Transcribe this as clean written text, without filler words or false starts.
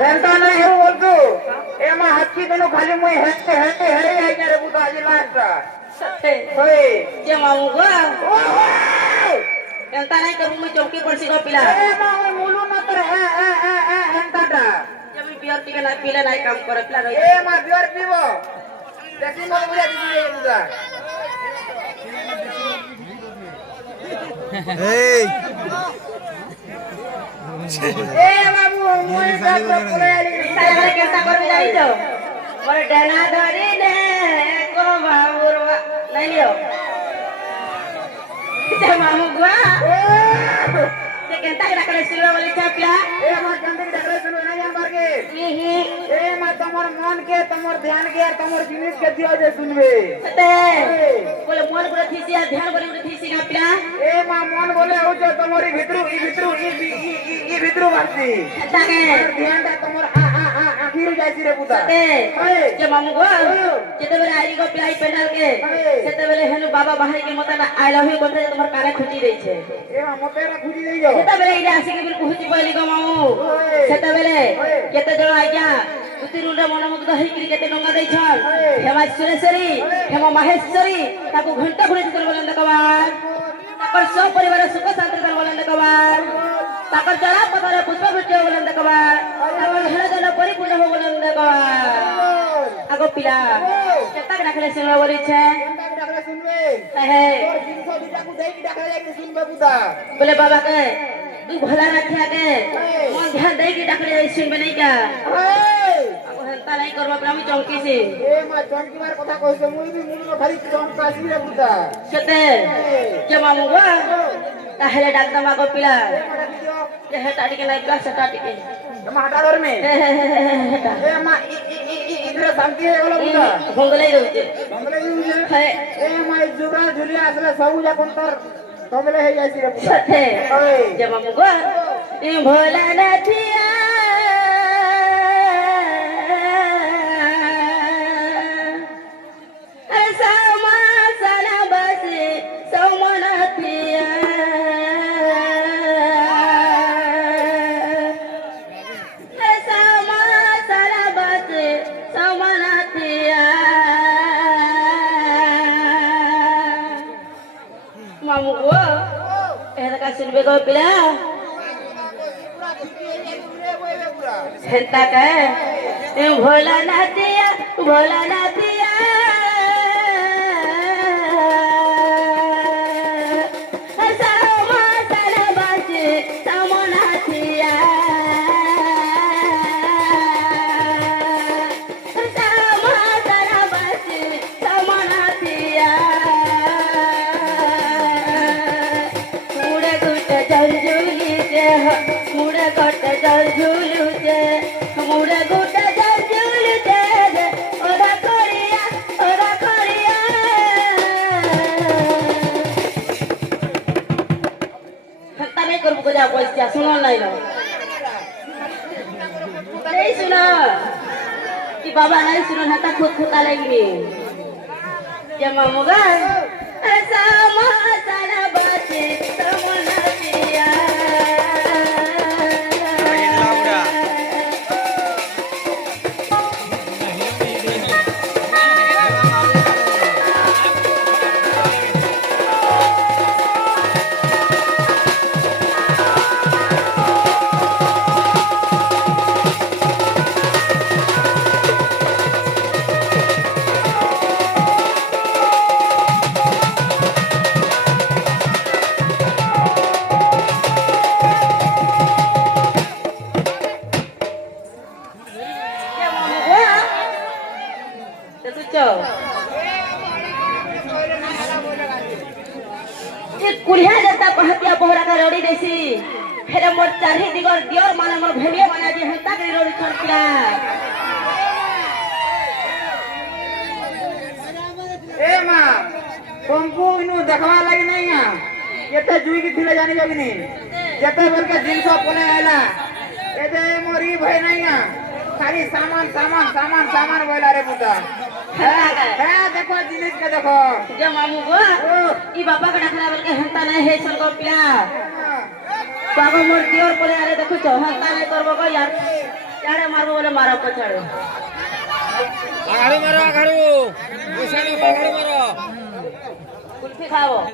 हेंता नहीं है बोल तू ए मा हच्ची तनु खाली मुई हेंते हेंते हेरे आई करे बुता आज लास्ट सत्ते होय जे मामू गो ओहो हेंता नहीं करू मुई चौकी पड़सी गो पिला ए मा ओय मुलु न कर हेंता टा जब बियर टिके ना पिले नहीं काम करे पिला रही ए मा बियर पीबो देखी न बुझा दी बुझा Hey! ए बाबू मुई का पले आली सारे कैसा कर जाई तो मोर डना धरी ने को बाबू नहीं लियो जे मामू गो ते केंता के डाकले सिलवा वाली चापिया ए मा कंदे डकरे सुनो ना जान बार के ए मा तमर मन के तमर ध्यान के तमर जिनिस के दियो जे सुनबे सते बोले मन गुरे थीसिया ध्यान गुरे थीसी कापिया ए मा मन बोले हो जो तमरी भितरू ई भितरू बासी ताके ध्यान दा तमर आखिर जाईसी रे पुता सते जे मामू गो जेते बेले आई गो पिलाई पेंडल के सेते बेले हेनु बाबा बाहर के मता आई लव यू बोलते तमर काने खुटी रही छे ए मा मते रा खुजी देई जो सेते बेले इडा आसी के बिल कुहची पहली गो मामू सेते बेले केते जण आज्ञा तुती रुंडा मनमुग्ध होई करी केते डंगा देई छन हेमा सुरेश्वरी हेमा माहेश्वरी ताको घंटा घुरे दितल बोलन दकवार ताकर सब परिवार सुख शांति दल बोलन दकवार ताकर जरा पतारे पुष्प वृष्टि बोलन दकवार ताकर हलदन परिपूर्ण हो बोलन दकवार आगो पिला केता के डाकले सुनवा बोली छे डकरे सुनबे हे और जिनसो बिटा को देई डकरे जाके सुनबे पुता बोले बाबा के तू भला रखिया के मन ध्यान दे के डाकले जाई सुनबे नहीं क्या अब हेंता नहीं करबो अपना चौकी से ए मा चौकी मार কথা কইছে মুই বি মুই খালি চমকাছি রে পুতা केते के मामू गो ताहेले डाक दमा गो पिला ये हेटा टिके नहीं पिला सेटा टिके मा हटा डर में हेटा ए मा इधर शांति है वाला पुता होंगले रहते बंगले यूज है ए मा जुरा झुलिया असले सब जा कोंतर बंगले है जाईसी रे पुता सते के मामू गो ई भोला नथिया मामू गो एदा का सुनबे गो पिला हेंता का ए भोला नातिया सामा सारा बाजे सामनाथिया सामा सारा बाजे सामनाथिया मुड़ा कट जल झूलू जे मुड़ा गुटा जल झूलू जे ओरा करिया हत्ता नहीं करबो को जा बसिया सुनो नहीं लो नहीं सुनो कि बाबा नहीं सुनो हत्ता खुद खुदा लगनी जे मामुगा ऐसा मासाना बाते समना पिया कुलिया जता पहतिया पोहरा का रोड़ी देसी फेर मोर चारही दिगर दियोर माने मोर भेलिए माने जे हंता के रोड़ी छनकिया ए मा तुमको इनु देखवा लगी नहीं है केते जुई की थिले जानी जबनी जेते बेर के जिंस पले आइला एते मोरी भय नहीं है खाली सामान बोला रे पुता है देखो जिनिस के देखो जे मामू गो ई बाबा का डाकला बोल के हंता नहीं है सन को पिया बाबा मोर दियोर पले आरे देखो छ हंता नहीं करबो को यार यारे मारो बोले मारो पछाड़े आघाड़ू मारो आघाड़ू पैसा नहीं आघाड़ू मारो कुल्फी खाओ